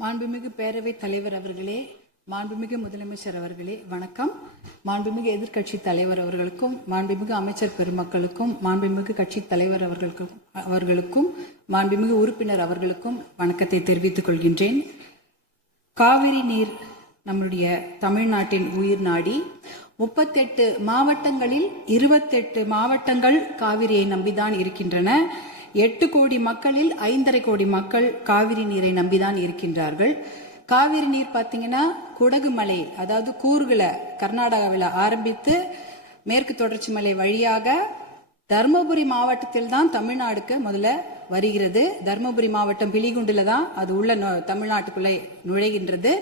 மாண்புமிகு பேரவைத் தலைவர் அவர்களே, மாண்புமிகு முதலமைச்சர் அவர்களே வணக்கம். மாண்புமிகு எதிர்க்கட்சி தலைவர் அவர்களுக்கும், மாண்புமிகு அமைச்சர் பெருமக்களுக்கும், மாண்புமிகு கட்சி தலைவர் அவர்களுக்கும், மாண்புமிகு உறுப்பினர் அவர்களுக்கும் வணக்கத்தை தெரிவித்துக் கொள்கின்றேன். காவிரி நீர் நம்முடைய தமிழ்நாட்டின் உயிர் நாடி. 38 மாவட்டங்களில் 28 மாவட்டங்கள் காவிரியை நம்பிதான் இருக்கின்றன. 8 கோடி மக்களில் 5.5 கோடி மக்கள் காவிரி நீரை நம்பிதான் இருக்கின்றார்கள். காவிரி நீர் பார்த்தீங்கன்னா குடகு மலை, அதாவது கூர்குல கர்நாடகாவில் ஆரம்பித்து மேற்கு தொடர்ச்சி மலை வழியாக தர்மபுரி மாவட்டத்தில் தான் தமிழ்நாடுக்கு முதல்ல வருகிறது. தர்மபுரி மாவட்டம் பிலிகுண்டுல தான் அது உள்ள தமிழ்நாட்டுக்குள்ளே நுழைகின்றது.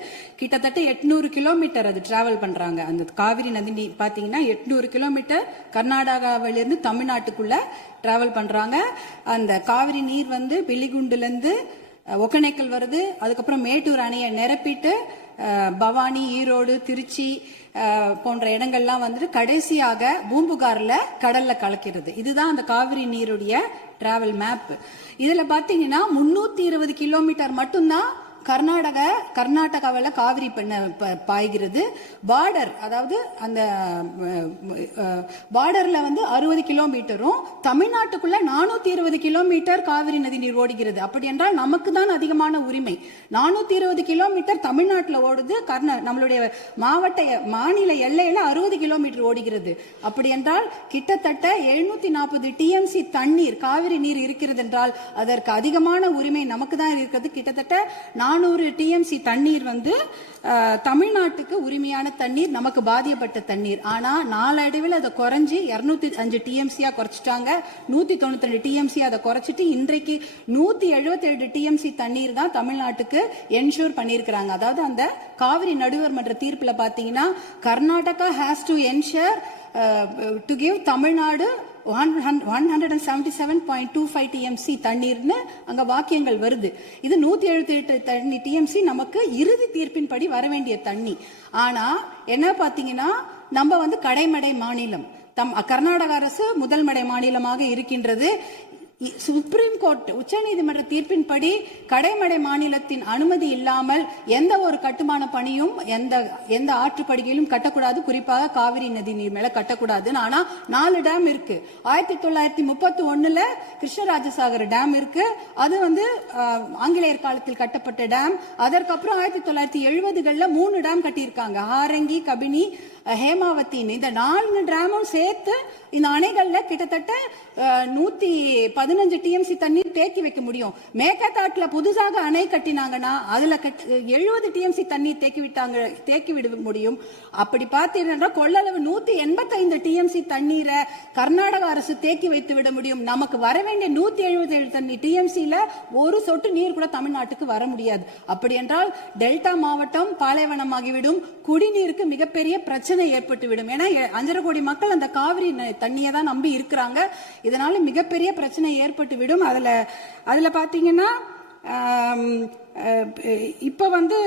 கிட்டத்தட்ட 800 கிலோமீட்டர் அது டிராவல் பண்றாங்க. அந்த காவிரி நதி பாத்தீங்கன்னா 800 கிலோமீட்டர் கர்நாடகாவிலிருந்து தமிழ்நாட்டுக்குள்ள டிராவல் பண்றாங்க. அந்த காவிரி நீர் வந்து பிலிகுண்டுல இருந்து ஒகேனக்கல் வருது. அதுக்கப்புறம் மேட்டூர் அணையை நிரப்பிட்டு பவானி, ஈரோடு, திருச்சி போன்ற இடங்கள்லாம் வந்துட்டு கடைசியாக பூம்புகார்ல கடல்ல கலக்கிறது. இதுதான் அந்த காவிரி நீருடைய டிராவல் மேப். இதுல பாத்தீங்கன்னா 320 கிலோமீட்டர் மட்டும்தான் கர்நாடகாவில் காவிரி பாய்கிறது. பார்டர், அதாவது அந்த பார்டர்ல வந்து 60 கிலோமீட்டரும் தமிழ்நாட்டுக்குள்ள 420 கிலோமீட்டர் காவிரி நதி நீர் ஓடுகிறது. அப்படி என்றால் நமக்கு தான் அதிகமான உரிமை. 420 கிலோமீட்டர் தமிழ்நாட்டில் ஓடுது, நம்மளுடைய மாநில எல்லையில 60 கிலோமீட்டர் ஓடுகிறது. அப்படி என்றால் கிட்டத்தட்ட 740 டிஎம்சி தண்ணீர், காவிரி நீர் இருக்கிறது என்றால் அதற்கு அதிகமான உரிமை நமக்கு தான் இருக்கிறது. கிட்டத்தட்ட 400 டிஎம்சி தண்ணீர் வந்து தமிழ்நாட்டுக்கு உரிமையான தண்ணீர், நமக்கு பாதிக்கப்பட்ட தண்ணீர். ஆனா நாளடைவில் அதை குறைஞ்சி 205 டிஎம்சியா குறைச்சிட்டாங்க. 192 டிஎம்சி அதை குறைச்சிட்டு இன்றைக்கு 177 டிஎம்சி தண்ணீர் தான் தமிழ்நாட்டுக்கு என்ஷூர் பண்ணியிருக்கிறாங்க. அதாவது அந்த காவிரி நடுவர் மன்ற தீர்ப்புல பாத்தீங்கன்னா Karnataka has to ensure to give Tamil Nadu 177.25 TMC தண்ணீர்னு அங்க வாக்கியங்கள் வருது. இது 178 டிஎம்சி நமக்கு இறுதி தீர்ப்பின்படி வர வேண்டிய தண்ணி. ஆனா என்ன பாத்தீங்கன்னா நம்ம வந்து கடைமடை மாநிலம், கர்நாடக அரசு முதல் மடை மாநிலமாக இருக்கின்றது. சுப்ரீம் கோர்ட், உச்சநீதிமன்ற தீர்ப்பின்படி கடைமடை மாநிலத்தின் அனுமதி இல்லாமல் எந்த ஒரு கட்டுமான பணியும் எந்த ஆற்றுப்படுகையிலும் கட்டக்கூடாது. குறிப்பாக காவிரி நதி நீர் மேல கட்டக்கூடாது. ஆனா 4 டேம் இருக்கு. 1931 கிருஷ்ணராஜசாகர் டேம் இருக்கு. அது வந்து ஆங்கிலேயர் காலத்தில் கட்டப்பட்ட டேம். அதற்கப்புறம் 1970களில் 3 டேம் கட்டியிருக்காங்க. ஹாரங்கி, கபினி, ஹேமாவத்தின்னு. இந்த 4 டேமும் சேர்த்து இந்த அணைகள்ல கிட்டத்தட்ட 115 டிஎம்சி தண்ணீர் தேக்கி வைக்க முடியும். மேகதாட்டுல புதுசாக அணை கட்டினாங்கன்னா அதுல 70 டிஎம்சி தண்ணீர் தேக்கி விட முடியும். அப்படி பார்த்தீங்கன்னா கொள்ளளவு 185 டிஎம்சி தண்ணீரை கர்நாடக அரசு தேக்கி வைத்து விட முடியும். நமக்கு வர வேண்டிய 177 டிஎம்சில ஒரு சொட்டு நீர் கூட தமிழ்நாட்டுக்கு வர முடியாது. அப்படி என்றால் டெல்டா மாவட்டம் பாலைவனமாகிவிடும். குடிநீருக்கு மிகப்பெரிய பிரச்சனை ஏற்பட்டுவிடும். ஏன்னா 5.5 கோடி மக்கள் அந்த காவிரி தண்ணியை தான் நம்பி இருக்கிறாங்க. இதனால மிகப்பெரிய பிரச்சனை ஏற்பட்டு விடும். அதுல பாத்தீங்கன்னா இப்ப வந்து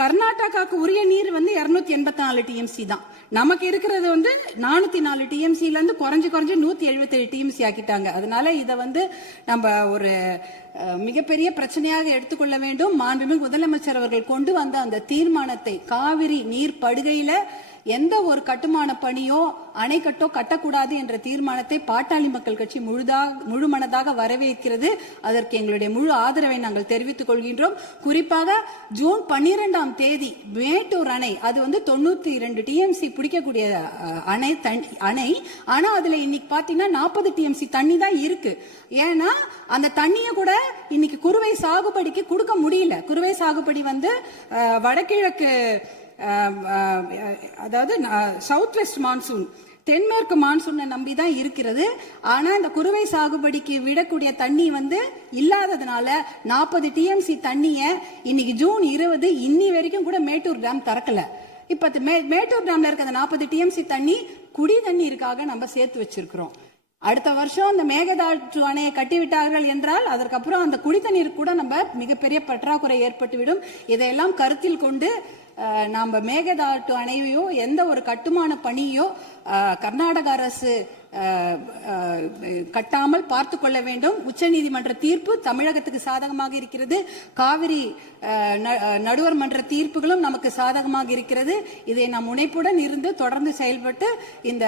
கர்நாடகாவுக்கு உரிய நீர் வந்து 284 டிஎம்சி தான். நமக்கு இருக்கிறது வந்து 404 டிஎம்சில இருந்து குறைஞ்சு 177 டிஎம்சி ஆக்கிட்டாங்க. அதனால இதை வந்து நம்ம ஒரு மிகப்பெரிய பிரச்சனையாக எடுத்துக்கொள்ள வேண்டும். மாண்புமிகு முதலமைச்சர் அவர்கள் கொண்டு வந்த அந்த தீர்மானத்தை, காவிரி நீர் படுகையில எந்த ஒரு கட்டுமான பணியோ அணைக்கட்டோ கட்டக்கூடாது என்ற தீர்மானத்தை பாட்டாளி மக்கள் கட்சி முழுமனதாக வரவேற்கிறது. அதற்கு எங்களுடைய முழு ஆதரவை நாங்கள் தெரிவித்துக் கொள்கின்றோம். குறிப்பாக ஜூன் 12ஆம் தேதி மேட்டூர் அணை, அது வந்து 92 டிஎம்சி பிடிக்கக்கூடிய அணை. ஆனா அதுல இன்னைக்கு பாத்தீங்கன்னா 40 டிஎம்சி தண்ணி தான் இருக்கு. ஏன்னா அந்த தண்ணிய கூட இன்னைக்கு குறுவை சாகுபடிக்கு கொடுக்க முடியல. குறுவை சாகுபடி வந்து வடகிழக்கு, அதாவது சவுத் வெஸ்ட் மான்சூன், தென்மேற்கு மான்சூனை நம்பிதான் இருக்கிறது. ஆனா இந்த குறுவை சாகுபடிக்கு விடக்கூடிய தண்ணி வந்து இல்லாததுனால 40 டிஎம்சி தண்ணிய இன்னைக்கு ஜூன் 20 இன்னி வரைக்கும் கூட மேட்டூர் டேம் திறக்கல. இப்ப மேட்டூர் டேம்ல இருக்க அந்த 40 டிஎம்சி தண்ணி குடி தண்ணீருக்காக நம்ம சேர்த்து வச்சிருக்கிறோம். அடுத்த வருஷம் அந்த மேகதாட்டு அணையை கட்டிவிட்டார்கள் என்றால் அதற்கப்புறம் அந்த குடித்தண்ணீர் கூட நம்ம மிகப்பெரிய பற்றாக்குறை ஏற்பட்டுவிடும். இதையெல்லாம் கருத்தில் கொண்டு நாம மேகதாட்டு அணையோ எந்த ஒரு கட்டுமான பணியோ கர்நாடக அரசு கட்டாமல் பார்த்து கொள்ள வேண்டும். உச்சநீதிமன்ற தீர்ப்பு தமிழகத்துக்கு சாதகமாக இருக்கிறது. காவிரி நடுவர் மன்ற தீர்ப்புகளும் நமக்கு சாதகமாக இருக்கிறது. இதை நாம் முனைப்புடன் இருந்து தொடர்ந்து செயல்பட்டு இந்த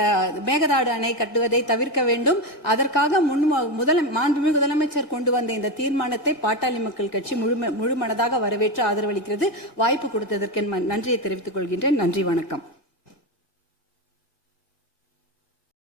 மேகதாடு அணை கட்டுவதை தவிர்க்க வேண்டும். அதற்காக மாண்புமிகு முதலமைச்சர் கொண்டு வந்த இந்த தீர்மானத்தை பாட்டாளி மக்கள் கட்சி முழு மனதாக வரவேற்று ஆதரவளிக்கிறது. வாய்ப்பு கொடுத்ததற்கு நன்றியை தெரிவித்துக் கொள்கின்றேன். நன்றி, வணக்கம்.